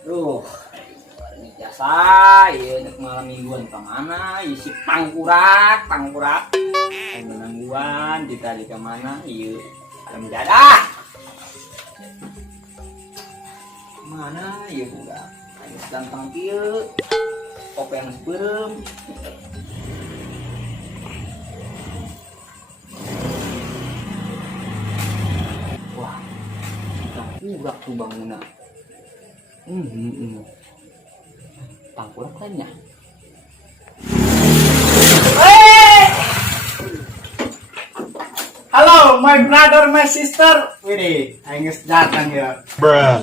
Duh, ini jasa, ya nek malam mingguan kemana? Isi pangkurak. Malam mingguan kita di kemana? Iya, alam jadah. Mana? Iya udah. Ayo ganteng kieu. Kopi yang sebelum. Wah, pangkurak tuh bangunan. Pangkurak lainnya. Halo, my brother, my sister. Wih, aing geus datang ya. Bruh.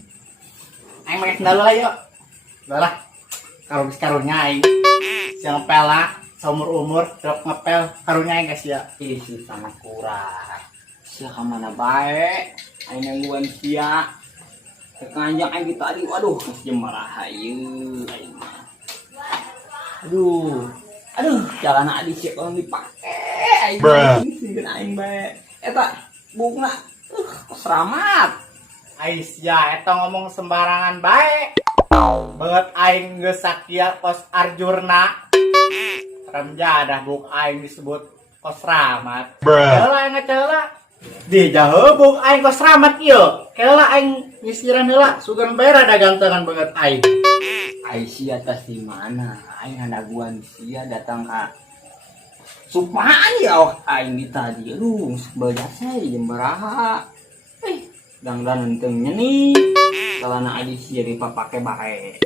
Aing make dalu lah yuk. Udah karunya aing. Siang ngepel lah, seumur-umur terus ngepel karunya aing guys ya. Ih, si tanah kurang. Sia kemana baik? Aing nungguan sia. Kekanjang aing kita tadi, waduh, masih marah ayeuna aing mah. Aduh, jalan adi sih kalau dipake. Aing sih aing bae. Eta bunga, seramat. Ais ya, eta ngomong sembarangan baik. Banget aing geus sakia kos Arjurna. Remja dah buk aing disebut kos Ramat. Heula aing ngeceula. Di jauh buk aing kos Ramat ieu. Keula aing ngisiran heula sugan bayar ada gantengan banget aing. Aing sia atas di mana? Aing handaguan sia datang ka supaan ya aing di tadi. Aduh, sebelah saya jembaraha. Dangdan entengnya nih. Kalana adi sia dipapake bae.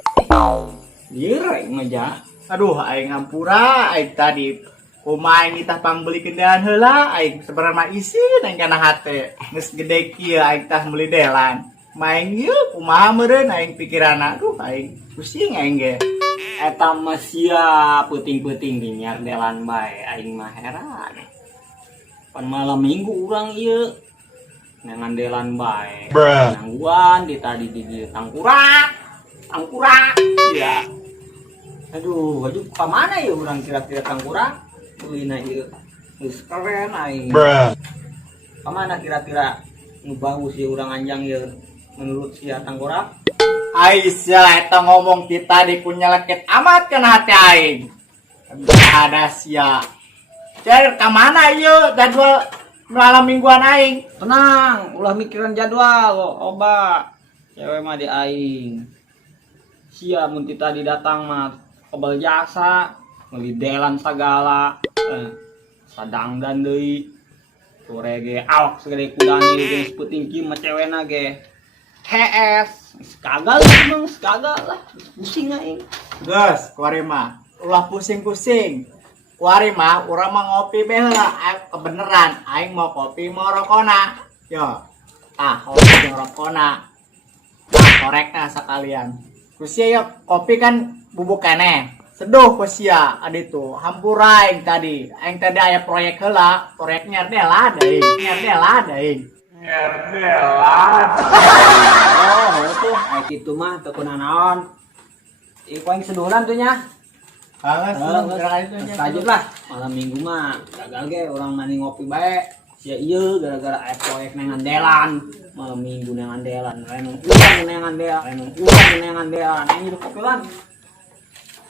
Lieur aing mah ja. Aduh aing ngampura aing tadi kumaha aing tah pangbeli kendaraan heula aing sebenarnya isin aing kana hate geus gede kieu aing tah meuli delan main ieu kumaha meureun aing pikiranna aduh aing pusing aing ge Eta mah sia peuting-peuting di nyar delan bae aing mah heran. Pan malam minggu urang ieu nengan delan bae. Nangguan di tadi di dieu tangkurak. Ya. Aduh ka mana ya urang kira-kira tangkurak? Ulina ieu geus keren aing. Ka mana kira-kira nu bagus ieu urang anjang ieu menurut sia tangkurak? Aisyah eta ngomong kita di punya leket amat kana hati aing ada sia cari ka mana ieu jadwal malam mingguan aing Tenang, ulah mikiran jadwal oba. Cewek mah di aing. Sia mun ti tadi datang mah kebal jasa, meuli delan sagala. Sadangdan deui. Sore ge awak segede kudani ge peuting kieu mah cewekna ge. HS, kagak lah, pusing aing. geus kuari mah ulah pusing-pusing kuari mah urang mah ngopi bae heula kebeneran aing mau kopi mau rokona yo kopi jeung rokona korekna sekalian kusia yuk kopi kan bubuk keneh seduh kusia adi tuh hampura aing tadi aya proyek heula proyek nyerdela daing Oh, tuh, kayak gitu mah teu naon. Ieu paling sedulan tuh nya. Lanjut lah. Malam minggu mah gagal ge urang mani ngopi bae. Sia ieu gara-gara aya proyek nengan delan. Malam minggu nengan delan. Renung nengan delan. Ini hidup kopilan.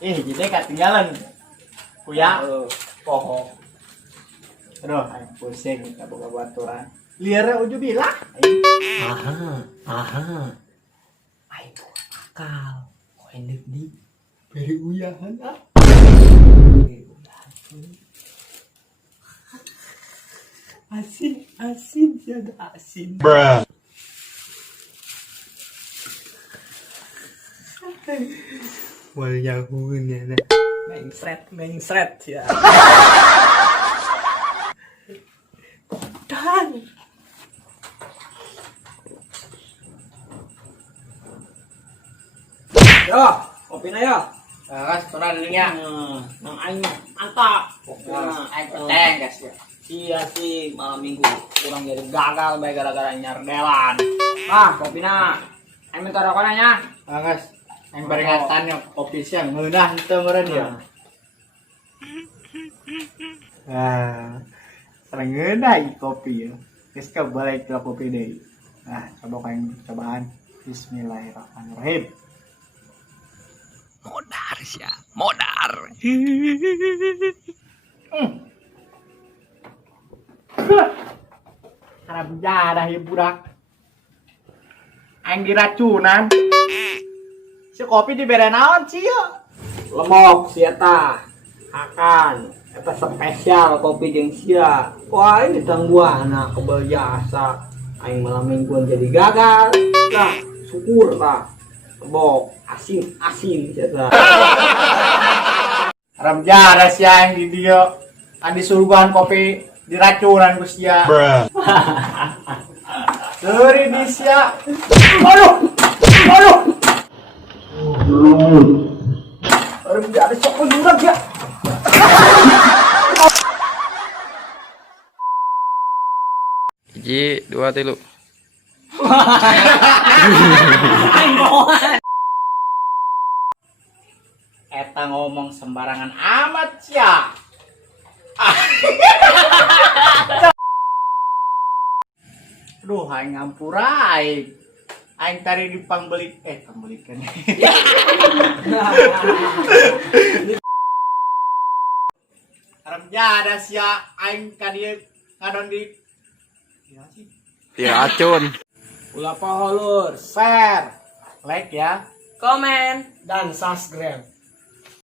jadi ketinggalan kuya poho aduh aing pusing kita boga baturan liar uju bilang Aing akal. Kok endek di beri uyahan asin siada asin wal yahun ya mengsret ya. dan Yo, kopi na yo. kas pernah dulunya Nang aing mantap. aing peteng guys ya Sia sih malam minggu kurang jadi gagal bae gara-gara nyar delan. Kopi na. Aing minta rokokna nya. kas aing peringatan yang kopi siang ngeunah henteu meureun ya sering ngeunah kopi ya geus balik ke kopi deui nah coba aing cobaan bismillahirrahmanirrahim sia modar. Harap jadah ya budak. Aing diracunan. Si kopi dibere naon sih ya? Lemok sia tah. Akan eta spesial kopi jeung sia. Wah, ini tangguana kebal jasa. Aing malam mingguan jadi gagal. Lah, syukur tah. Bok asin sia tah. Harap jadah si aing di dia. Kan disuruhan kopi diracunan ku sia. Sorry di sia. Aduh. Harap jadah sok budak ya. Hiji, dua, tilu. Eta ngomong sembarangan amat sia. Aduh, aing ngampura aing. Aing tadi pambelikan. Harap jada sia aing ka dieu ngadon di Diracun. Ulah paholur, share, like ya, komen dan subscribe.